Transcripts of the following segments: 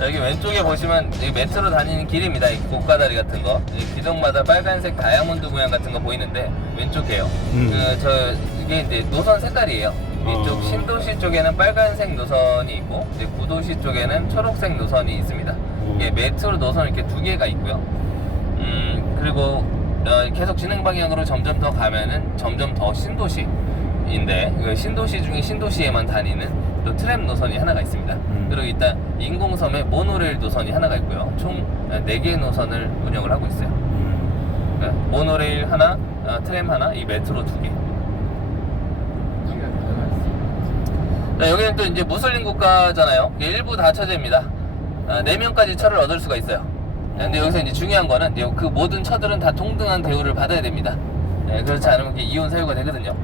여기 왼쪽에 보시면 이 메트로 다니는 길입니다. 이 고가다리 같은 거. 이 기둥마다 빨간색 다이아몬드 모양 같은 거 보이는데 왼쪽이에요. 음. 그 저 이게 이제 노선 색깔이에요. 이쪽 어. 신도시 쪽에는 빨간색 노선이 있고 이제 구도시 쪽에는 초록색 노선이 있습니다. 이게 메트로 노선 이렇게 두 개가 있고요. 음 그리고 어, 계속 진행 방향으로 점점 더 가면은 점점 더 신도시 인데 그 신도시 중에 신도시에만 다니는 또 트램 노선이 하나가 있습니다. 음. 그리고 일단 인공섬에 모노레일 노선이 하나가 있고요. 총 4개의 노선을 운영을 하고 있어요. 음. 그러니까 모노레일 하나, 어, 트램 하나, 이 메트로 두 개. 자, 여기는 또 이제 무슬림 국가잖아요. 일부 다 처제입니다. 아, 4명까지 처를 얻을 수가 있어요. 근데 여기서 이제 중요한 거는 그 모든 처들은 다 동등한 대우를 받아야 됩니다. 예, 그렇지 않으면 이게 이혼 사유가 되거든요.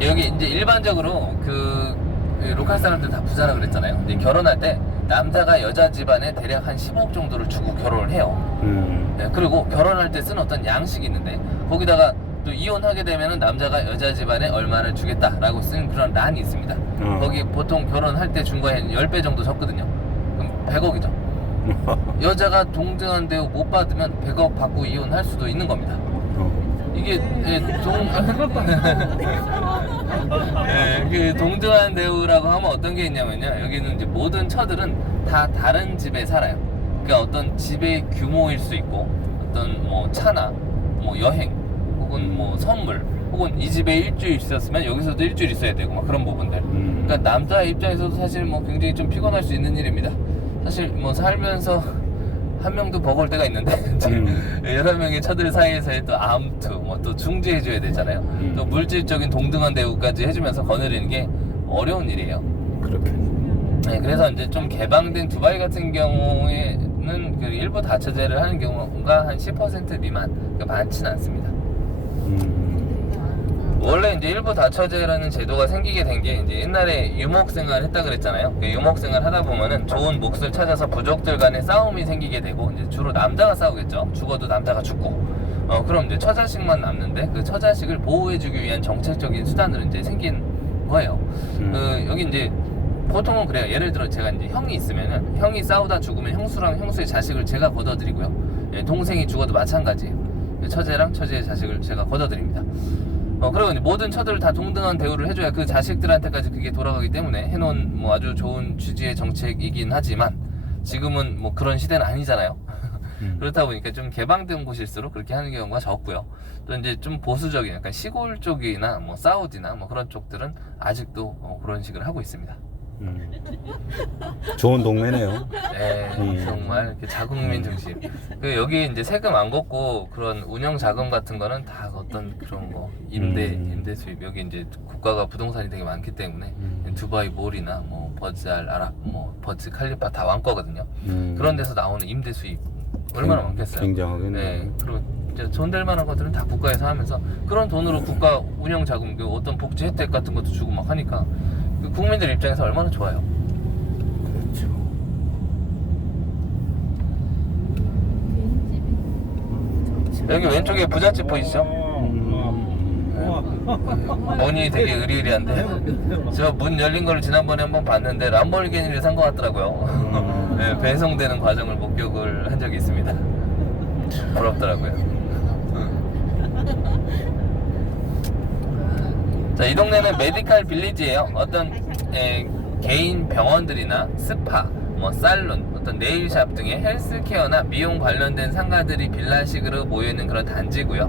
여기 이제 일반적으로 그, 그 로컬 사람들 다 부자라 그랬잖아요. 근데 결혼할 때 남자가 여자 집안에 대략 한 15억 정도를 주고 결혼을 해요. 음. 네, 그리고 결혼할 때 쓰는 어떤 양식이 있는데 거기다가 또 이혼하게 되면은 남자가 여자 집안에 얼마를 주겠다라고 쓴 그런 란이 있습니다. 어. 거기 보통 결혼할 때 준 거에 한 10배 정도 줬거든요. 그럼 100억이죠. 여자가 동등한 대우 못 받으면 100억 받고 이혼할 수도 있는 겁니다. 어. 이게 예, 동 예, 그 동등한 대우라고 하면 어떤 게 있냐면요. 여기는 이제 모든 처들은 다 다른 집에 살아요. 그러니까 어떤 집의 규모일 수 있고 어떤 뭐 차나 뭐 여행 혹은 뭐 선물 혹은 이 집에 일주일 있었으면 여기서도 일주일 있어야 되고 막 그런 부분들. 음. 그러니까 남자 입장에서도 사실 뭐 굉장히 좀 피곤할 수 있는 일입니다. 사실 뭐 살면서 한 명도 버거울 때가 있는데 음. 여러 명의 처들 사이에서의 또 암투, 뭐 또 중재해 줘야 되잖아요. 음. 또 물질적인 동등한 대우까지 해주면서 거느리는 게 어려운 일이에요. 그렇게. 네, 그래서 이제 좀 개방된 두바이 같은 경우에는 그 일부 다처제를 하는 경우가 한 10% 미만, 그러니까 많지는 않습니다. 음. 원래 이제 일부 다처제라는 제도가 생기게 된 게 이제 옛날에 유목 생활 했다 그랬잖아요. 그 유목 생활 하다 보면은 좋은 몫을 찾아서 부족들 간에 싸움이 생기게 되고 이제 주로 남자가 싸우겠죠. 죽어도 남자가 죽고. 어 그럼 이제 처자식만 남는데 그 처자식을 보호해주기 위한 정책적인 수단으로 이제 생긴 거예요. 음. 그 여기 이제 보통은 그래요. 예를 들어 제가 이제 형이 있으면은 형이 싸우다 죽으면 형수랑 형수의 자식을 제가 걷어드리고요. 예, 동생이 죽어도 마찬가지예요. 처제랑 처제의 자식을 제가 걷어드립니다. 어, 그리고 모든 처들을 다 동등한 대우를 해줘야 그 자식들한테까지 그게 돌아가기 때문에 해놓은 뭐 아주 좋은 취지의 정책이긴 하지만 지금은 뭐 그런 시대는 아니잖아요. 음. 그렇다 보니까 좀 개방된 곳일수록 그렇게 하는 경우가 적고요. 또 이제 좀 보수적인 약간 시골 쪽이나 뭐 사우디나 뭐 그런 쪽들은 아직도 어, 그런 식을 하고 있습니다. 음. 좋은 동네네요. 네, 음. 정말 이렇게 자국민 중심. 그 여기 이제 세금 안 걷고 그런 운영 자금 같은 거는 다 어떤 그런 거 임대 음. 임대 수입 여기 이제 국가가 부동산이 되게 많기 때문에 음. 두바이 몰이나 뭐 버즈 알 아랍 뭐 버즈 칼리파 다 왕거거든요. 음. 그런 데서 나오는 임대 수입 얼마나 굉- 많겠어요. 굉장하겠네. 네, 그리고 이제 돈될 만한 것들은 다 국가에서 하면서 그런 돈으로 국가 운영 자금 그 어떤 복지 혜택 같은 것도 주고 막 하니까 그 국민들 입장에서 얼마나 좋아요. 그렇죠. 여기 왼쪽에 부잣집 보이시죠? 문이 되게 의리의리한데 저문 열린 걸 지난번에 한번 봤는데 람보르기니를 산 것 같더라고요. 네, 배송되는 과정을 목격을 한 적이 있습니다. 부럽더라고요. 자, 이 동네는 메디칼 빌리지예요. 어떤 에, 개인 병원들이나 스파, 뭐 살론, 어떤 네일샵 등의 헬스케어나 미용 관련된 상가들이 빌라식으로 모여 있는 그런 단지고요.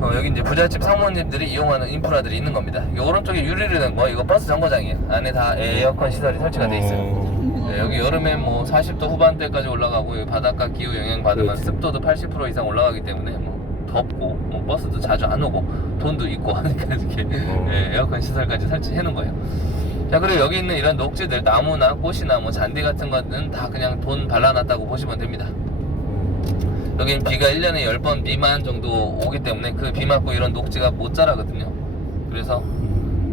어, 여기 이제 부잣집 상무님들이 이용하는 인프라들이 있는 겁니다. 이 오른쪽에 유리를 낸 거 이거 버스 정거장이에요. 안에 다 에어컨 시설이 설치가 돼 있어요. 어. 네, 여기 여름에 뭐 40도 후반대까지 올라가고 여기 바닷가 기후 영향 받으면 그렇지. 습도도 80% 이상 올라가기 때문에 뭐 덥고 뭐 버스도 자주 안 오고 돈도 있고 하니까 이렇게 어. 예, 에어컨 시설까지 설치해 놓은 거예요. 자 그리고 여기 있는 이런 녹지들 나무나 꽃이나 뭐 잔디 같은 것은 다 그냥 돈 발라놨다고 보시면 됩니다. 여긴 비가 1년에 10번 미만 정도 오기 때문에 그 비 맞고 이런 녹지가 못 자라거든요. 그래서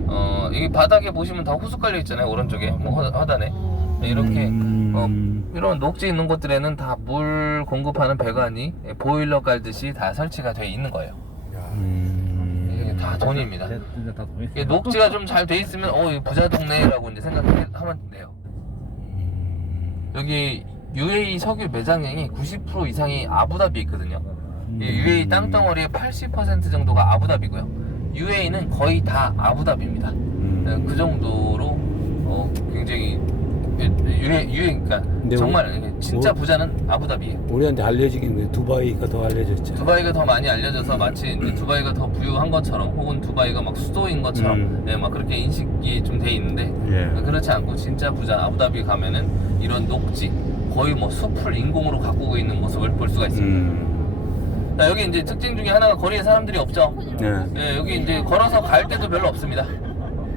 어 여기 바닥에 보시면 다 호수 깔려 있잖아요 오른쪽에 뭐 허, 하단에 이렇게 음. 어, 이런 녹지 있는 곳들에는 다 물 공급하는 배관이 보일러 깔듯이 다 설치가 되어 있는 거예요. 음. 다 돈입니다. 진짜 다 돈이 이게 녹지가 좀 잘 돼 있으면 어 이거 부자 동네라고 이제 생각하면 돼요. 여기 UAE 석유 매장량이 90% 이상이 아부다비에 있거든요. 이 UAE 땅덩어리의 80% 정도가 아부다비고요. UAE는 거의 다 아부다비입니다. 음. 네, 그 정도로 어, 굉장히 유해 유해 그러니까 근데 정말 진짜 뭐- 부자는 아부다비예요. 우리한테 알려지긴 게 두바이가 더 알려졌죠. 두바이가 더 많이 알려져서 마치 이제 두바이가 더 부유한 것처럼 혹은 두바이가 막 수도인 것처럼 음. 네, 막 그렇게 인식이 좀 돼 있는데 예. 그렇지 않고 진짜 부자 아부다비 가면은 이런 녹지 거의 뭐 숲을 인공으로 가꾸고 있는 모습을 볼 수가 있습니다. 음. 자, 여기 이제 특징 중에 하나가 거리에 사람들이 없죠. 네. 예, 여기 이제 걸어서 갈 때도 별로 없습니다.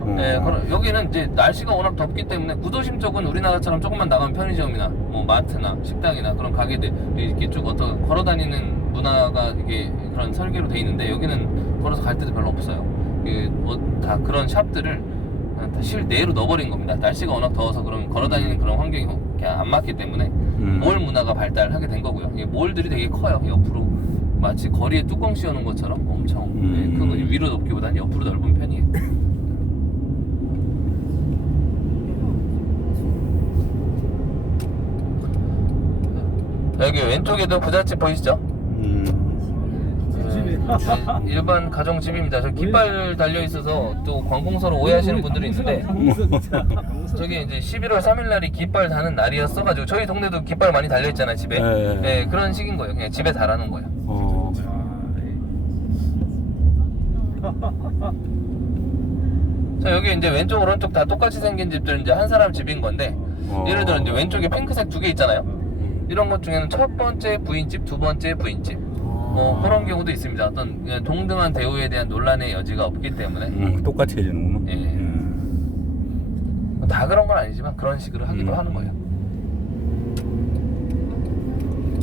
음. 예, 걸어- 여기는 이제 날씨가 워낙 덥기 때문에 구도심 쪽은 우리나라처럼 조금만 나가면 편의점이나 뭐 마트나 식당이나 그런 가게들이 이렇게 쭉 어떤 걸어 다니는 문화가 이게 그런 설계로 돼 있는데 여기는 걸어서 갈 때도 별로 없어요. 그, 뭐, 다 그런 샵들을 다 실내로 넣어버린 겁니다. 날씨가 워낙 더워서 그런 걸어 다니는 그런 환경이 안 맞기 때문에 음. 몰 문화가 발달하게 된 거고요. 이 몰들이 되게 커요. 옆으로 마치 거리에 뚜껑 씌우는 것처럼 엄청 음. 네, 큰 거, 위로 높기보다는 옆으로 넓은 편이에요. 여기 왼쪽에도 부잣집 보이시죠? 음. 네, 일반 가정집입니다. 저 깃발 달려 있어서 또 관공서로 오해하시는 분들이 있는데 저기 이제 11월 3일 날이 깃발 다는 날이었어가지고 저희 동네도 깃발 많이 달려 있잖아요 집에. 네. 네, 그런 식인 거예요. 그냥 집에 달아놓은 거예요. 어. 자 여기 이제 왼쪽 오른쪽 다 똑같이 생긴 집들 이제 한 사람 집인 건데 어. 예를 들어 이제 왼쪽에 핑크색 두 개 있잖아요. 이런 것 중에는 첫 번째 부인집, 두 번째 부인집. 뭐 그런 경우도 있습니다. 어떤 동등한 대우에 대한 논란의 여지가 없기 때문에 음, 똑같이 해주는구만. 예. 음. 다 그런 건 아니지만 그런 식으로 하기도 음. 하는 거예요.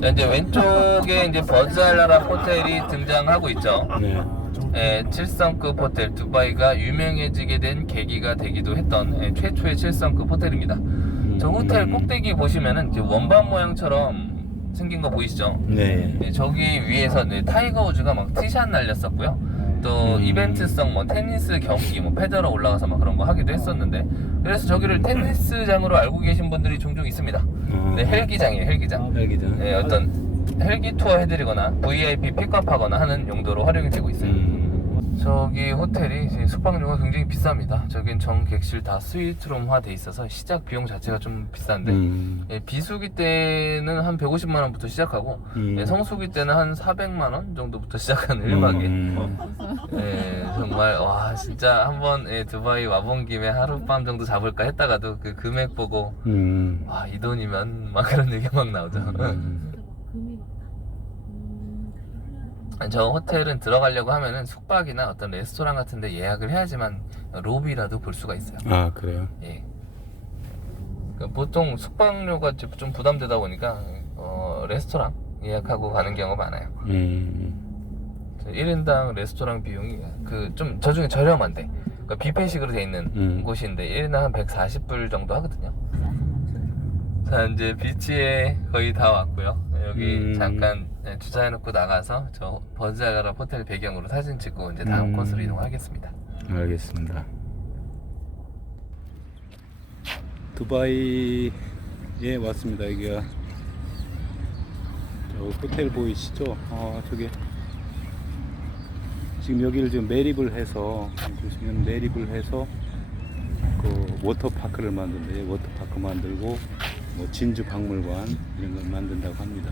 자, 이제 왼쪽에 이제 버즈알라라 호텔이 등장하고 있죠. 네. 예, 7성급 호텔 두바이가 유명해지게 된 계기가 되기도 했던 예, 최초의 7성급 호텔입니다. 저 호텔 음. 꼭대기 보시면은 이제 원반 모양처럼 생긴 거 보이시죠? 네. 네, 저기 위에서 네, 타이거 우즈가 막 티샷 날렸었고요. 또 음. 이벤트성 뭐 테니스 경기 뭐 패드러 올라가서 막 그런 거 하기도 했었는데 그래서 저기를 테니스장으로 알고 계신 분들이 종종 있습니다. 어. 네, 헬기장이에요, 헬기장. 헬기장. 네, 어떤 헬기 투어 해드리거나 VIP 픽업하거나 하는 용도로 활용이 되고 있어요. 음. 저기 호텔이 이제 숙박료가 굉장히 비쌉니다. 저긴 정객실 다 스위트룸화 돼 있어서 시작 비용 자체가 좀 비싼데 음. 예, 비수기 때는 한 150만 원부터 시작하고 음. 예, 성수기 때는 한 400만 원 정도부터 시작하는 1박에 음. 예, 정말 와 진짜 한번 예, 두바이 와본 김에 하룻밤 정도 잡을까 했다가도 그 금액 보고 음. 와이 돈이면 막 그런 얘기 막 나오죠. 음. 저 호텔은 들어가려고 하면은 숙박이나 어떤 레스토랑 같은데 예약을 해야지만 로비라도 볼 수가 있어요. 아 그래요. 예. 그 보통 숙박료가 좀- 좀 부담되다 보니까 어, 레스토랑 예약하고 가는 경우가 많아요. 음. 1인당 레스토랑 비용이 그 좀 저 중에 저렴한데 그러니까 뷔페식으로 돼 있는 음. 곳인데 1인당 한 140불 정도 하거든요. 자 이제 비치에 거의 다 왔고요. 여기 음. 잠깐 네, 주차해놓고 나가서 저 버즈알라 호텔 배경으로 사진 찍고 이제 다음 음. 코스로 이동하겠습니다. 알겠습니다. 두바이에 왔습니다. 여기가 저 호텔 보이시죠? 아 저기 지금 여기를 지금 매립을 해서 보시면 매립을 해서 그 워터파크를 만든대요. 워터파크 만들고 뭐 진주 박물관 이런 걸 만든다고 합니다.